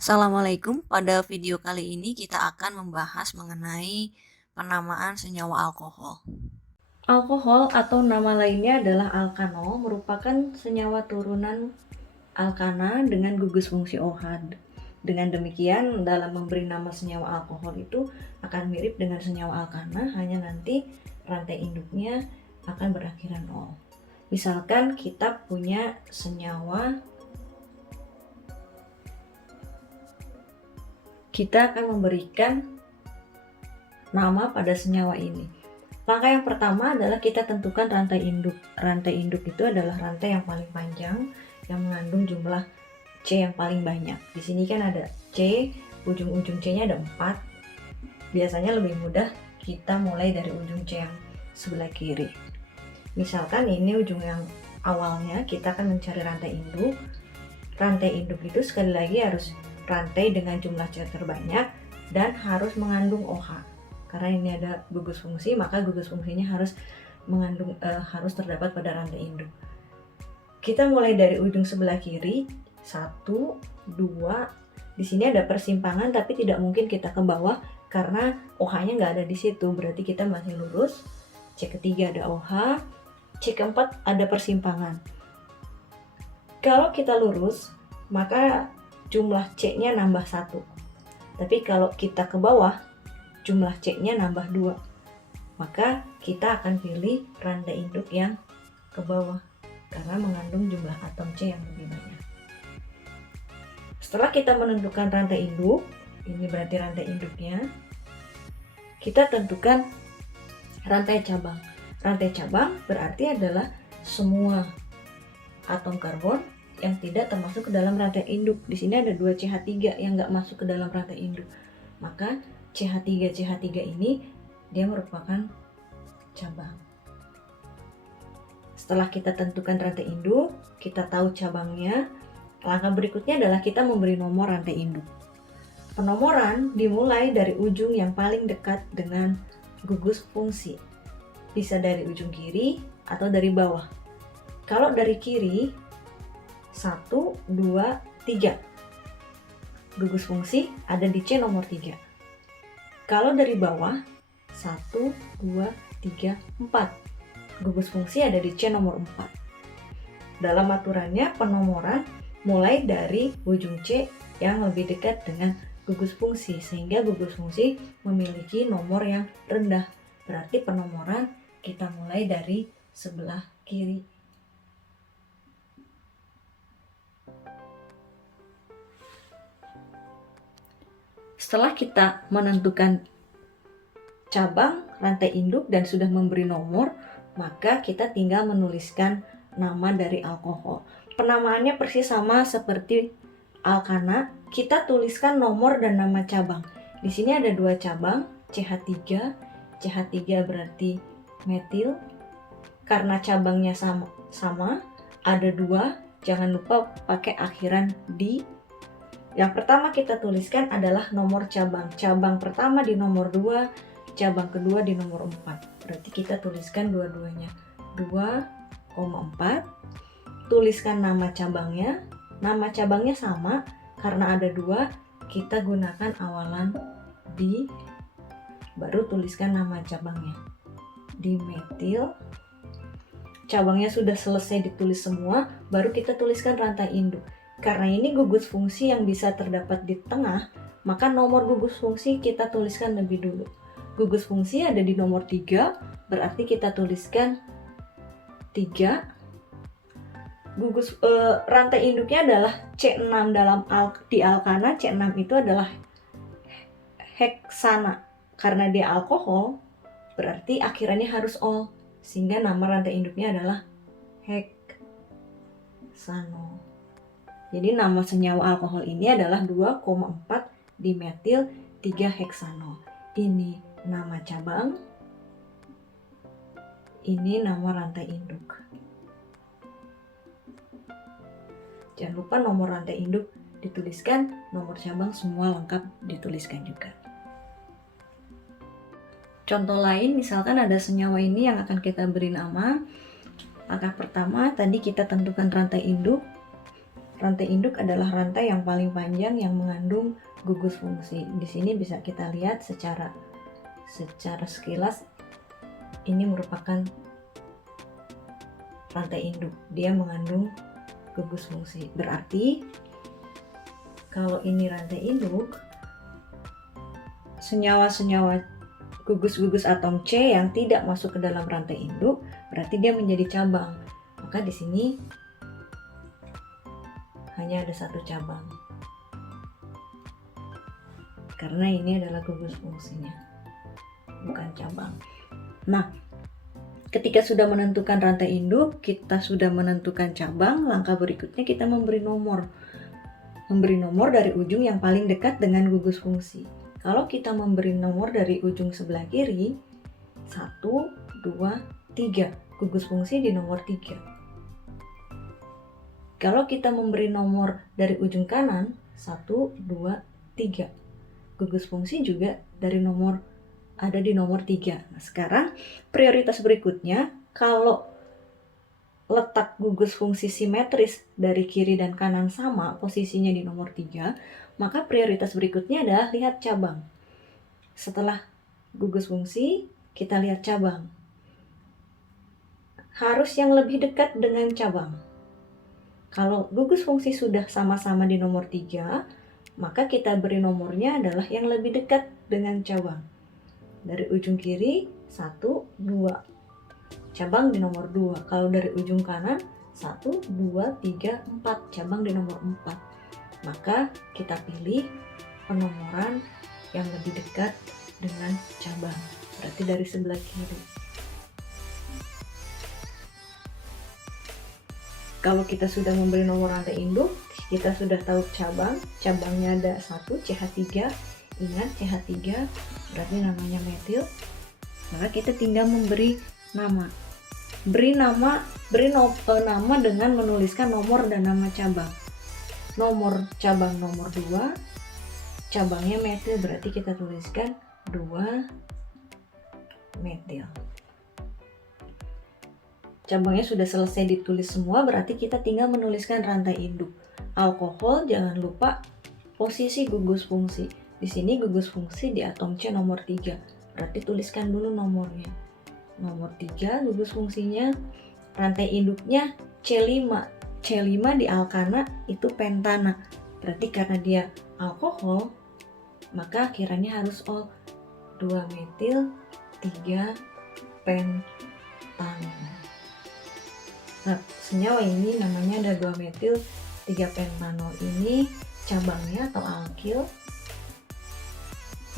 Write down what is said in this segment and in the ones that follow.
Assalamualaikum, pada video kali ini kita akan membahas mengenai penamaan senyawa alkohol. Alkohol atau nama lainnya adalah alkanol merupakan senyawa turunan alkana dengan gugus fungsi OH. Dengan demikian, dalam memberi nama senyawa alkohol itu akan mirip dengan senyawa alkana, hanya nanti rantai induknya akan berakhiran ol. Misalkan kita punya senyawa, kita akan memberikan nama pada senyawa ini. Langkah yang pertama adalah kita tentukan rantai induk. Rantai induk itu adalah rantai yang paling panjang yang mengandung jumlah C yang paling banyak. Di sini kan ada C, ujung-ujung C-nya ada 4. Biasanya lebih mudah kita mulai dari ujung C yang sebelah kiri. Misalkan ini ujung yang awalnya, kita akan mencari rantai induk. Rantai induk itu sekali lagi harus rantai dengan jumlah C terbanyak dan harus mengandung OH. Karena ini ada gugus fungsi, maka gugus fungsinya harus terdapat pada rantai induk. Kita mulai dari ujung sebelah kiri, 1, 2. Di sini ada persimpangan tapi tidak mungkin kita ke bawah karena OH-nya nggak ada di situ, berarti kita masih lurus. C ketiga ada OH, C keempat ada persimpangan. Kalau kita lurus, maka jumlah C-nya nambah 1. Tapi kalau kita ke bawah, jumlah C-nya nambah 2. Maka kita akan pilih rantai induk yang ke bawah karena mengandung jumlah atom C yang lebih banyak. Setelah kita menentukan rantai induk, ini berarti rantai induknya, kita tentukan rantai cabang. Rantai cabang berarti adalah semua atom karbon yang tidak termasuk ke dalam rantai induk. Di sini ada 2 CH3 yang nggak masuk ke dalam rantai induk. Maka CH3 ini dia merupakan cabang. Setelah kita tentukan rantai induk, kita tahu cabangnya. Langkah berikutnya adalah kita memberi nomor rantai induk. Penomoran dimulai dari ujung yang paling dekat dengan gugus fungsi. Bisa dari ujung kiri atau dari bawah. Kalau dari kiri, 1, 2, 3. Gugus fungsi ada di C nomor 3. Kalau dari bawah, 1, 2, 3, 4. Gugus fungsi ada di C nomor 4. Dalam aturannya, penomoran mulai dari ujung C yang lebih dekat dengan gugus fungsi, sehingga gugus fungsi memiliki nomor yang rendah. Berarti penomoran kita mulai dari sebelah kiri. Setelah kita menentukan cabang, rantai induk, dan sudah memberi nomor, maka kita tinggal menuliskan nama dari alkohol. Penamaannya persis sama seperti alkana, kita tuliskan nomor dan nama cabang. Di sini ada 2 cabang, CH3. CH3 berarti metil. Karena cabangnya sama, ada 2, jangan lupa pakai akhiran di. Yang pertama kita tuliskan adalah nomor cabang. Cabang pertama di nomor 2, cabang kedua di nomor 4. Berarti kita tuliskan dua-duanya. 2,4. Tuliskan nama cabangnya. Nama cabangnya sama, karena ada 2, kita gunakan awalan di. Baru tuliskan nama cabangnya. Dimetil. Cabangnya sudah selesai ditulis semua, baru kita tuliskan rantai induk. Karena ini gugus fungsi yang bisa terdapat di tengah, maka nomor gugus fungsi kita tuliskan lebih dulu. Gugus fungsi ada di nomor 3, berarti kita tuliskan 3. Rantai induknya adalah C6 di alkana. C6 itu adalah heksana. Karena dia alkohol, berarti akhirannya harus ol, sehingga nama rantai induknya adalah heksano. Jadi nama senyawa alkohol ini adalah 2,4 dimetil 3 heksano. Ini nama cabang, ini nama rantai induk. Jangan lupa nomor rantai induk dituliskan, nomor cabang semua lengkap dituliskan juga. Contoh lain, misalkan ada senyawa ini yang akan kita beri nama. Langkah pertama tadi kita tentukan rantai induk. Rantai induk adalah rantai yang paling panjang yang mengandung gugus fungsi. Di sini bisa kita lihat secara sekilas ini merupakan rantai induk. Dia mengandung gugus fungsi. Berarti kalau ini rantai induk, senyawa-senyawa gugus-gugus atom C yang tidak masuk ke dalam rantai induk berarti dia menjadi cabang. Maka di sini hanya ada satu cabang. Karena ini adalah gugus fungsinya, bukan cabang. Nah, ketika sudah menentukan rantai induk, kita sudah menentukan cabang, langkah berikutnya kita memberi nomor. Memberi nomor dari ujung yang paling dekat dengan gugus fungsi. Kalau kita memberi nomor dari ujung sebelah kiri, 1, 2, 3. Gugus fungsi di nomor 3. Kalau kita memberi nomor dari ujung kanan, 1, 2, 3. Gugus fungsi juga ada di nomor 3. Nah, sekarang prioritas berikutnya, kalau letak gugus fungsi simetris dari kiri dan kanan sama, posisinya di nomor 3, maka prioritas berikutnya adalah lihat cabang. Setelah gugus fungsi, kita lihat cabang. Harus yang lebih dekat dengan cabang. Kalau gugus fungsi sudah sama-sama di nomor 3, maka kita beri nomornya adalah yang lebih dekat dengan cabang. Dari ujung kiri, 1, 2. Cabang di nomor 2. Kalau dari ujung kanan, 1, 2, 3, 4. Cabang di nomor 4. Maka kita pilih penomoran yang lebih dekat dengan cabang. Berarti dari sebelah kiri. Kalau kita sudah memberi nomor rantai induk, kita sudah tahu cabang. Cabangnya ada 1, CH3. Ingat CH3 berarti namanya metil. Maka kita tinggal memberi nama. Beri nama dengan menuliskan nomor dan nama cabang. Nomor cabang nomor 2. Cabangnya metil berarti kita tuliskan 2 metil. Cabangnya sudah selesai ditulis semua, berarti kita tinggal menuliskan rantai induk. Alkohol, jangan lupa posisi gugus fungsi. Di sini gugus fungsi di atom C nomor 3. Berarti tuliskan dulu nomornya. Nomor 3 gugus fungsinya, rantai induknya C5. C5 di alkana itu pentana. Berarti karena dia alkohol, maka akhirannya harus O. 2 metil 3 pentana. Nah, senyawa ini namanya ada 2 metil 3 pentanol. Ini cabangnya atau alkil.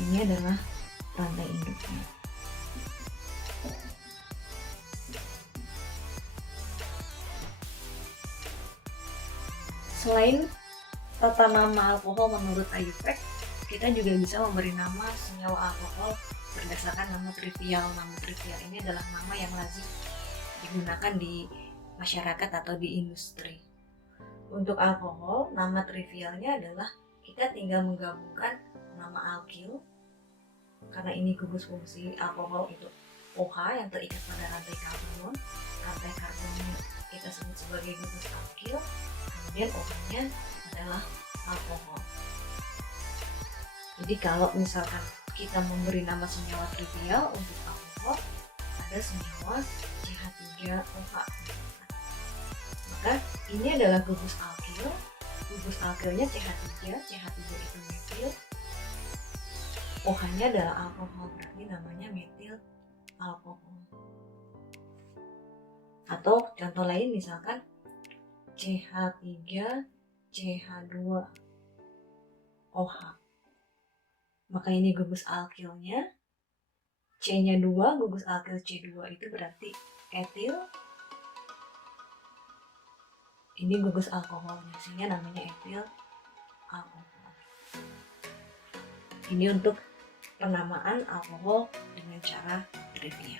Ini adalah rantai induknya. Selain tata nama alkohol menurut IUPAC, kita juga bisa memberi nama senyawa alkohol berdasarkan nama trivial. Nama trivial ini adalah nama yang lazim digunakan di masyarakat atau di industri. Untuk alkohol, nama trivialnya adalah kita tinggal menggabungkan nama alkil, karena ini gugus fungsi alkohol itu OH yang terikat pada rantai karbon. Rantai karbonnya kita sebut sebagai gugus alkil, kemudian OH-nya adalah alkohol. Jadi kalau misalkan kita memberi nama senyawa trivial untuk alkohol, ada senyawa CH3OH. Maka ini adalah gugus alkil. Gugus alkilnya CH3 itu metil. OH-nya adalah alkohol, berarti namanya metil alkohol. Atau contoh lain misalkan CH3 CH2OH. Maka ini gugus alkilnya. C-nya 2, gugus alkil C2 itu berarti etil. Ini gugus alkoholnya, sehingga namanya etil alkohol. Ini untuk penamaan alkohol dengan cara trivial.